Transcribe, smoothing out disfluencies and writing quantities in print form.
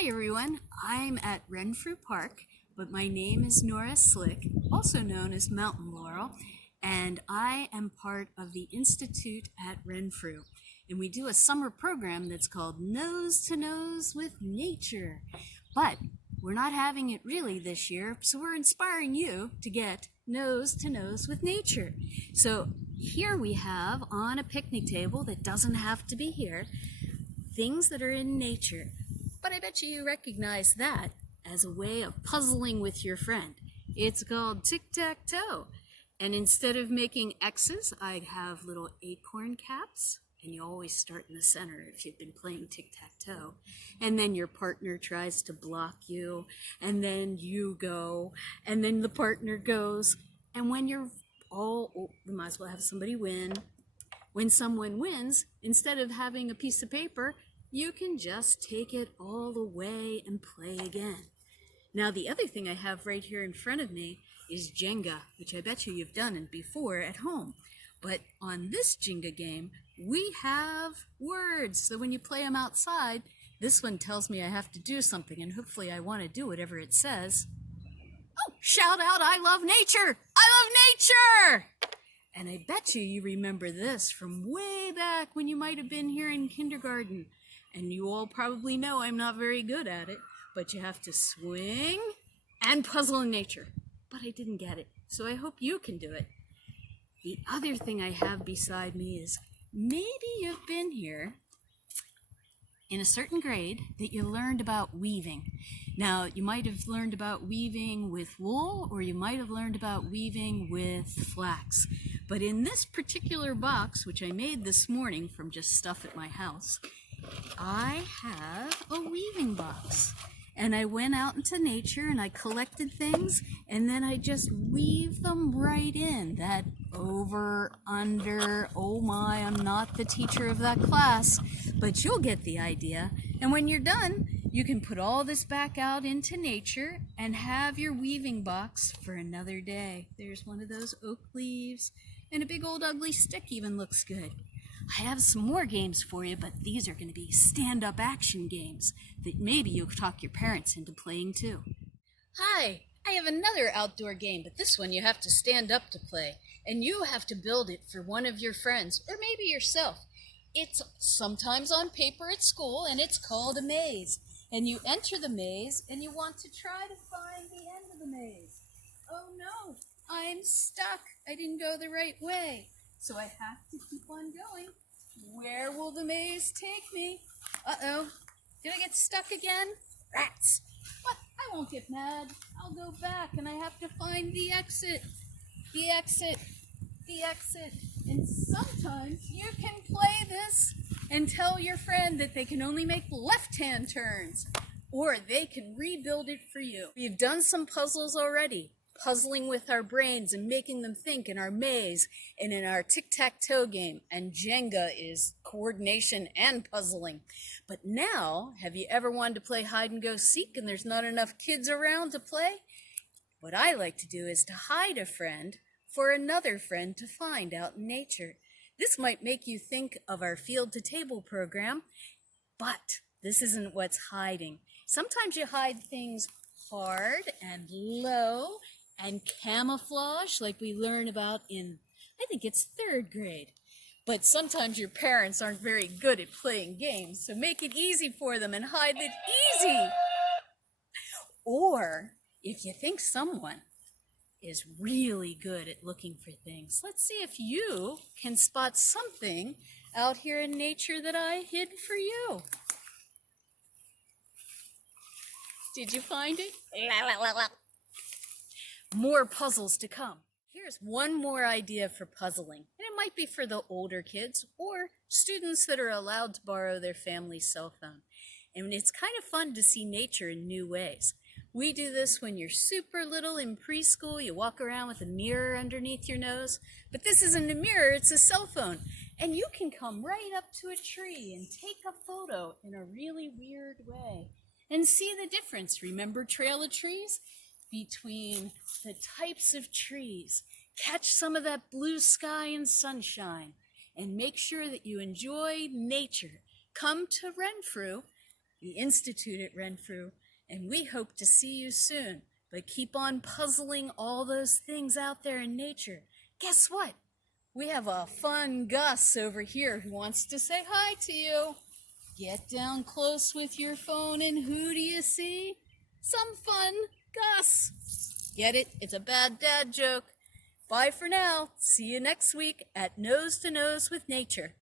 Hi everyone, I'm at Renfrew Park, but my name is Nora Slick, also known as Mountain Laurel, and I am part of the Institute at Renfrew. And we do a summer program that's called Nose to Nose with Nature. But we're not having it really this year, so we're inspiring you to get nose to nose with nature. So here we have on a picnic table that doesn't have to be here, things that are in nature. But I bet you recognize that as a way of puzzling with your friend. It's called tic-tac-toe. And instead of making X's, I have little acorn caps. And you always start in the center if you've been playing tic-tac-toe. And then your partner tries to block you. And then you go. And then the partner goes. And when you're we might as well have somebody win. When someone wins, instead of having a piece of paper, you can just take it all away and play again. Now, the other thing I have right here in front of me is Jenga, which I bet you've done before at home. But on this Jenga game, we have words. So when you play them outside, this one tells me I have to do something, and hopefully I want to do whatever it says. Oh, shout out, I love nature! I love nature! And I bet you remember this from way back when you might have been here in kindergarten. And you all probably know I'm not very good at it, but you have to swing and puzzle in nature. But I didn't get it, so I hope you can do it. The other thing I have beside me is maybe you've been here in a certain grade that you learned about weaving. Now, you might have learned about weaving with wool, or you might have learned about weaving with flax. But in this particular box, which I made this morning from just stuff at my house, I have a weaving box. And I went out into nature and I collected things, and then I just weave them right in. That over, under, oh my, I'm not the teacher of that class, but you'll get the idea. And when you're done, you can put all this back out into nature and have your weaving box for another day. There's one of those oak leaves, and a big old ugly stick even looks good. I have some more games for you, but these are going to be stand-up action games that maybe you'll talk your parents into playing too. Hi, I have another outdoor game, but this one you have to stand up to play, and you have to build it for one of your friends, or maybe yourself. It's sometimes on paper at school, and it's called a maze. And you enter the maze, and you want to try to find the end of the maze. Oh no, I'm stuck. I didn't go the right way. So I have to keep on going. Where will the maze take me? Uh-oh. Did I get stuck again? Rats. But I won't get mad. I'll go back and I have to find the exit. The exit. The exit. And sometimes you can play this and tell your friend that they can only make left-hand turns, or they can rebuild it for you. We've done some puzzles already. Puzzling with our brains and making them think in our maze and in our tic-tac-toe game. And Jenga is coordination and puzzling. But now, have you ever wanted to play hide and go seek and there's not enough kids around to play? What I like to do is to hide a friend for another friend to find out in nature. This might make you think of our field to table program, but this isn't what's hiding. Sometimes you hide things hard and low and camouflage, like we learn about in, I think it's 3rd grade. But sometimes your parents aren't very good at playing games, so make it easy for them and hide it easy. Or if you think someone is really good at looking for things, let's see if you can spot something out here in nature that I hid for you. Did you find it? More puzzles to come. Here's one more idea for puzzling, and it might be for the older kids or students that are allowed to borrow their family's cell phone. And it's kind of fun to see nature in new ways. We do this when you're super little in preschool. You walk around with a mirror underneath your nose, but this isn't a mirror, it's a cell phone. And you can come right up to a tree and take a photo in a really weird way and see the difference. Remember Trail of Trees? Between the types of trees. Catch some of that blue sky and sunshine, and make sure that you enjoy nature. Come to Renfrew the Institute at Renfrew, and we hope to see you soon. But keep on puzzling all those things out there in nature. Guess what? We have a fun Gus over here who wants to say hi to you. Get down close with your phone, and who do you see? Some fun Gus. Get it? It's a bad dad joke. Bye for now. See you next week at Nose to Nose with Nature.